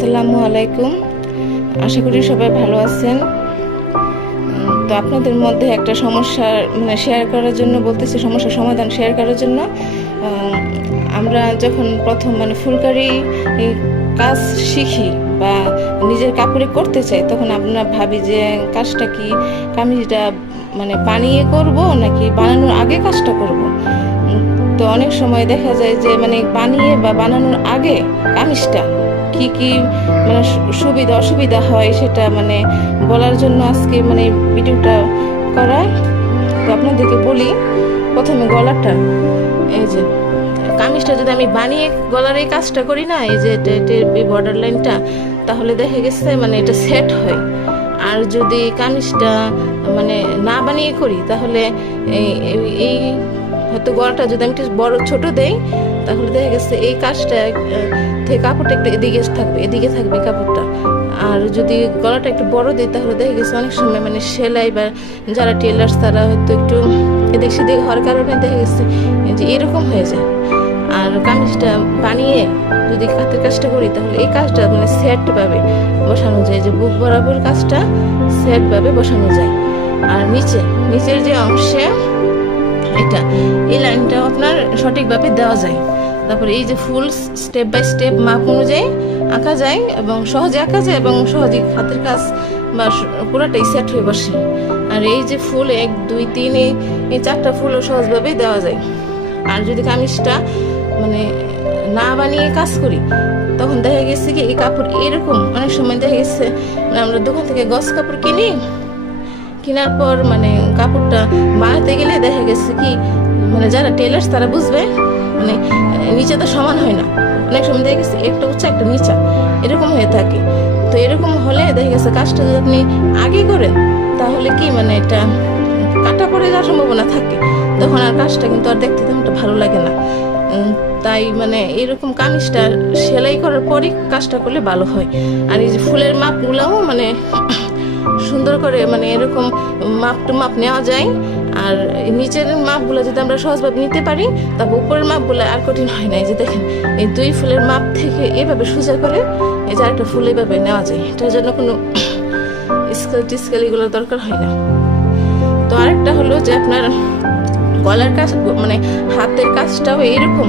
আসসালামু আলাইকুম। আশা করি সবাই ভালো আছেন। তো আপনাদের মধ্যে একটা সমস্যা মানে শেয়ার করার জন্য বলতেছি, সমস্যার সমাধান শেয়ার করার জন্য। আমরা যখন প্রথম মানে ফুলকারি কাজ শিখি বা নিজের কাপড়ে করতে চাই, তখন আমরা ভাবি যে কাজটা কি? কামিজটা মানে বানিয়ে করব নাকি বানানোর আগে কাজটা করব? তো অনেক সময় দেখা যায় যে মানে বানিয়ে বা বানানোর আগে কামিজটা কি কি মানে সুবিধা, অসুবিধা হয় সেটা মানে বলার জন্য আজকে মানে ভিডিওটা করা তো আপনাদেরকে বলি, প্রথমে গলাটা, এই যে, কামিজটা যদি আমি বানিয়ে গলার এই কাজটা করি না, এই যে এই বর্ডার লাইনটা তাহলে দেখা গেছে মানে এটা সেট হয়। আর যদি কামিজটা মানে না বানিয়ে করি, তাহলে এই হয়তো গলাটা যদি আমি একটু বড় ছোট দেই, তাহলে দেখা গেছে এই কাজটা থেকে কাপড়টা একটু এদিকে থাকবে এদিকে থাকবে কাপড়টা। আর যদি গলাটা একটু বড় দিই, তাহলে দেখা গেছে অনেক সময় মানে সেলাই বা যারা টেলার্স তারা হয়তো একটু এদিক সেদিক হওয়ার কারণে দেখা গেছে যে এরকম হয়ে যায়। আর কামিজটা বানিয়ে যদি হাতের কাজটা করি, তাহলে এই কাজটা মানে সেট ভাবে বসানো যায়। যে বুক বরাবর কাজটা সেট ভাবে বসানো যায়। আর নিচে, নিচের যে অংশে এটা, এই লাইনটাও আপনার সঠিকভাবে দেওয়া যায়। তারপরে এই যে ফুল স্টেপ বাই স্টেপ মাপ অনুযায়ী আঁকা যায় এবং সহজে আঁকা যায় এবং সহজে হাতের কাজ বা পুরোটাই সেট হয়ে বসে। আর এই যে ফুল এক, দুই, তিন, এই চারটা ফুলও সহজভাবেই দেওয়া যায়। আর যদি কামিজটা মানে না বানিয়ে কাজ করি, তখন দেখা গেছে কি এই কাপড় এরকম, অনেক সময় দেখা গেছে মানে আমরা দোকান থেকে গস কাপড় কিনি কেনার পর মানে কাপড়টা বানাতে গেলে দেখা গেছে কি মানে যারা টেলার্স তারা বুঝবে মানে নিচে তো সমান হয় না। অনেক সময় দেখা গেছে একটা উচ্চা একটা নিচা, এরকম হয়ে থাকে। তো এরকম হলে দেখা গেছে কাজটা যদি আপনি আগে করেন, তাহলে কি মানে এটা কাটা পড়ে যাওয়ার সম্ভাবনা থাকে। তখন আর কাজটা কিন্তু আর দেখতে তেমনটা ভালো লাগে না। তাই মানে এরকম কামিজটা সেলাই করার পরই কাজটা করলে ভালো হয়। আর এই যে ফুলের মাপগুলোও মানে সুন্দর করে মানে এরকম মাপ টু মাপ নেওয়া যায়। আর নিচের মাপগুলো যদি আমরা সহজভাবে নিতে পারি তবে উপরের মাপগুলো আর কঠিন হয় না। এই যে দেখেন, এই দুই ফুলের মাপ থেকে এভাবে সোজা করে এই যে আরেকটা ফুল এভাবে নেওয়া যায়। এটার জন্য কোনো স্কেল টিস্কেল এগুলোর দরকার হয় না। তো আরেকটা হলো যে আপনার গলার কাজ মানে হাতের কাজটাও এরকম।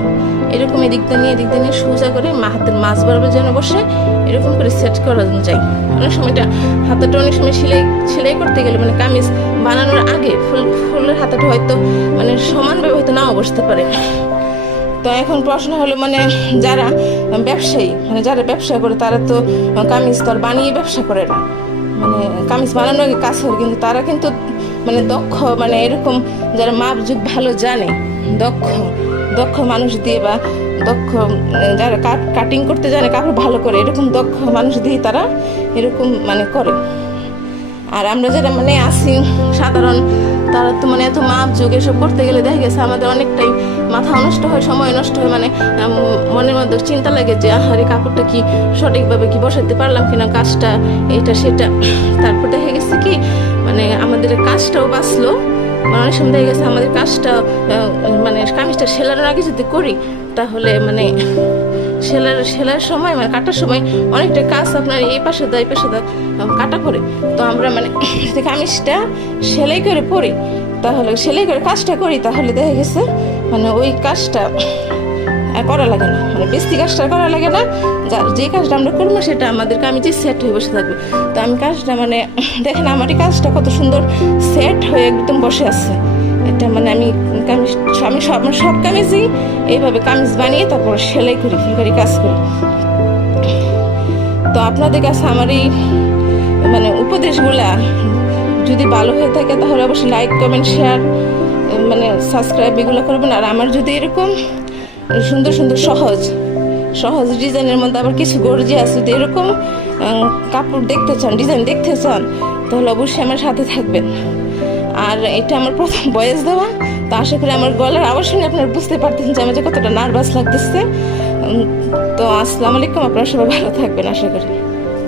এরকম এদিক দিয়ে নিয়ে, এদিক দিয়ে নিয়ে সোজা করে হাতের মাছ বরাবর যেন বসে, এরকম করে সেট করা যায়। অনেক সময়টা হাতাটা অনেক সময় সেলাই সেলাই করতে গেলে মানে কামিজ বানানোর আগে ফুল, ফুলের হাতাটা হয়তো মানে সমানভাবে হয়তো নাও বসতে পারে। তো এখন প্রশ্ন হলো মানে যারা ব্যবসায়ী মানে যারা ব্যবসা করে, তারা তো কামিজ তো আর বানিয়ে ব্যবসা করে না। মানে কামিজ বানানোর আগে কাজ করে, কিন্তু তারা কিন্তু মানে দক্ষ মানে এরকম যারা মাপ যুগ ভালো জানে, দক্ষ দক্ষ মানুষ দিয়ে বা দক্ষ যারা কাট করতে জানে, কাপড় ভালো করে, এরকম দক্ষ মানুষ দিয়ে তারা এরকম মানে করে। আর আমরা যারা মানে আসি সাধারণ, তারা তো মানে এত মাপ যুগ এসব করতে গেলে দেখা গেছে আমাদের অনেকটাই মাথা নষ্ট হয়, সময় নষ্ট হয় মানে মনের মধ্যে চিন্তা লাগে যে আহারে কাপড়টা কি সঠিকভাবে কি বসাতে পারলাম কিনা কাজটা এটা সেটা? তারপর দেখা গেছে কি মানে কাজটাও বাঁচলো। অনেক সময় দেখা গেছে, আমাদের কাজটা মানে কামিজটা সেলানোর আগে যদি করি, তাহলে মানে সেলার সেলার সময় মানে কাটার সময় অনেকটা কাজ আপনার এই পাশে দা এই পাশে দা কাটা পড়ে। তো আমরা মানে কামিজটা সেলাই করে পরি তাহলে, সেলাই করে কাজটা করি, তাহলে দেখা গেছে মানে ওই কাজটা করা লাগে না। মানে বেশি কাজটা করা লাগে না। যা- যে কাজটা আমরা করব সেটা আমাদের কামিজে সেট হয়ে বসে থাকবে। তো আমি কাজটা মানে দেখেন আমার এই কাজটা কত সুন্দর সেট হয়ে একদম বসে আছে। এটা মানে আমি কামিজ, আমি সব আমার সব কামিজই এইভাবে কামিজ বানিয়ে তারপর সেলাই করি, ফুলকারি কাজ করি। তো আপনাদের কাছে আমার এই মানে উপদেশগুলা যদি ভালো হয়ে থাকে, তাহলে অবশ্যই লাইক কমেন্ট শেয়ার মানে সাবস্ক্রাইব এগুলো করবেন। আর আমার যদি এরকম সুন্দর সুন্দর সহজ সহজ ডিজাইনের মধ্যে আবার কিছু গর্জি আছে যদি এরকম কাপড় দেখতে চান, ডিজাইন দেখতে চান, তাহলে অবশ্যই আমার সাথে থাকবেন। আর এটা আমার প্রথম বয়স দেওয়া, তো আশা করি আমার গলার আবার শুনে আপনারা বুঝতে পারতেছেন যে আমার যে কতটা নার্ভাস লাগতেছে। তো আসসালামু আলাইকুম, আপনারা সবাই ভালো থাকবেন, আশা করি।